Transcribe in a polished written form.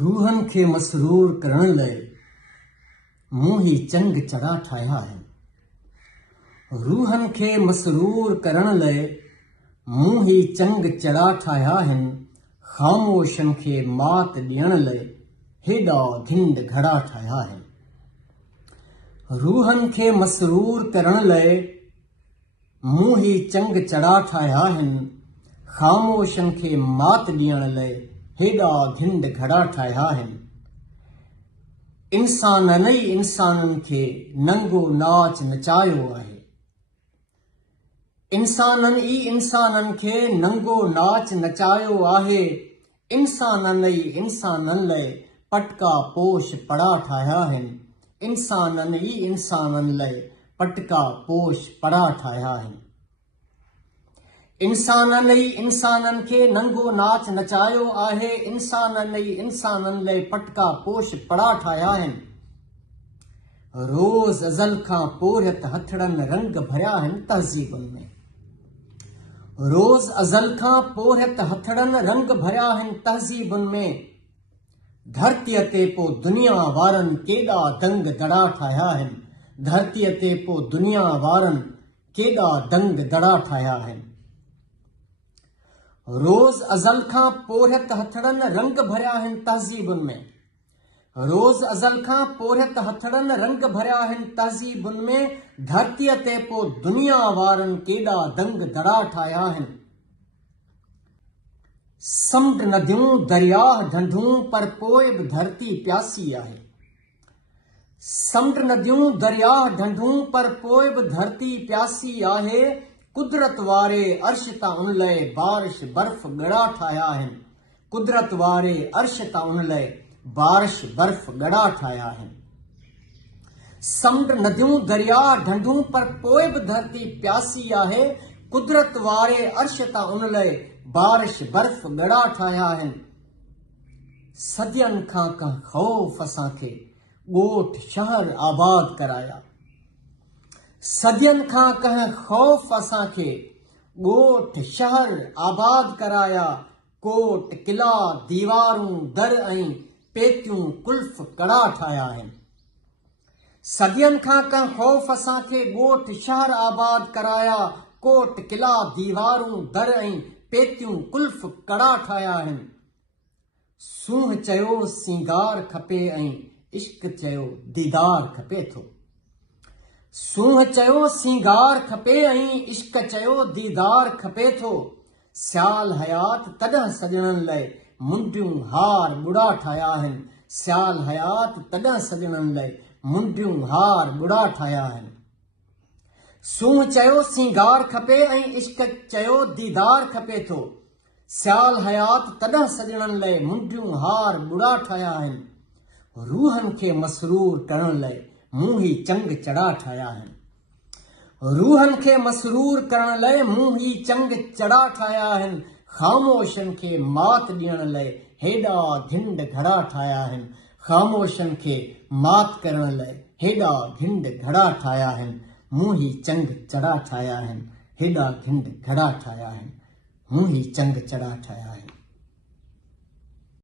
रूहन खे मसरूर करण लाइ मूं ही चंग चढ़ा ठाहिया आहिनि। रूहन खे मसरूर करण लाइ मूं ही चंग चढ़ा ठाहिया आहिनि। ख़ामोशनि खे मात ॾियण लाइ हेॾा घिंड घड़ा ठाहिया आहिनि। रूहन खे मसरूर करण लाइ मूं ही चंग चढ़ा ठाहिया आहिनि। ख़ामोशनि खे मात ॾियण लाइ हेॾा घिंड घड़ा ठाहिया आहिनि। इंसाननि ई इंसाननि खे नंगो नाच नचायो आहे। इंसाननि ई इंसाननि खे नंगो नाच नचायो आहे। इंसाननि ई इंसाननि लाइ पटका पोश पड़ा ठाहिया आहिनि। इंसाननि ई इंसाननि लाइ पटका पोश पड़ा ठाहिया आहिनि। इंसाननि ई इंसाननि खे नंगो नाच नचायो आहे। इंसाननि ई इंसाननि लाइ पटका पोश पड़ा ठाहिया आहिनि। रोज़ अज़ल खां पोरियत हथड़नि रंग भरिया आहिनि तहज़ीबुनि में। रोज़ अज़ल खां पोरियत हथड़नि रंग भरिया आहिनि तहज़ीबुनि में। धरतीअ ते पोइ दुनिया वारनि केॾा दंग दड़ा ठाहिया आहिनि। धरतीअ ते पोइ दुनिया वारनि केॾा दंग दड़ा ठाहिया आहिनि। रोज़ अज़ल खां पोरियत हथड़नि रंग भरिया आहिनि तहज़ीबुनि में। रोज़ अज़ल खां पोरियत हथड़नि रंग भरिया आहिनि तहज़ीबुनि में। धरतीअ ते पोइ दुनिया वारनि केॾा दंग दड़ा ठाहिया आहिनि। समुंड नदियूं दरिया ढंढूं पर पोइ बि धरती प्यासी आहे। समुंड नदियूं दरिया ढंढूं पर पोइ बि धरती प्यासी आहे। कुदरत वारे अर्श तां उन लाइ बारिश बर्फ़ ॻड़ा ठाहिया आहिनि। कुदरत वारे अर्श तां उन लाइ बारिश बर्फ़ ॻड़ा ठाहिया आहिनि। समुंड नदियूं दरिया ढंढूं पर पोइ बि धरती प्यासी आहे। कुदरत वारे अर्श तां उन लाइ बारिश बर्फ़ ॻड़ा ठाहिया आहिनि। सदियनि खां कंहिं ख़ौफ़ असांखे ॻोठ शहर आबाद कराया। सदियनि खां कंहिं ख़ौफ़ असांखे ॻोठ शहर आबाद कराया। कोट किला दीवारूं दर ऐं पेतियूं कुल्फ कड़ा ठाहिया आहिनि। सदियनि खां कंहिं ख़ौफ़ असांखे ॻोठ शहर आबाद कराया। कोट किला दीवारूं दर ऐं पेतियूं कुल्फ कड़ा ठाहिया आहिनि। सूंह चयो सिंगार खपे ऐं इश्क चयो दीदार खपे थो। सूंह चयो सिंगार खपे ऐं इश्क चयो दीदार खपे थो। सियाल हयात तॾहिं सजणनि लाइ मुंडियूं हार ॿुड़ा ठाहिया आहिनि। सियाल हयात तॾहिं सजणनि लाइ मुंडियूं हार ॿुड़ा ठाहिया आहिनि। सूंह चयो सिंगार खपे ऐं इश्क चयो दीदार खपे थो। सियाल हयात तॾहिं सजणनि लाइ मुंडियूं हार ॿुड़ा ठाहिया आहिनि। रूहनि खे मसरूर करण लाइ मूं ही चंग चढ़ा ठाहिया आहिनि। रूहनि खे मसरूर करण लाइ मूं ही चंग चढ़ा ठाहिया आहिनि। ख़ामोशनि खे मात ॾियण लाइ हेॾा घिंड घड़ा ठाहिया आहिनि। ख़ामोशनि खे मात करण लाइ हेॾा घिंड घड़ा ठाहिया आहिनि। मूं ही चंग चढ़ा ठाहिया आहिनि। हेॾा घिंड घड़ा ठाहिया आहिनि। मूं ही चंग चढ़ा ठाहिया आहिनि।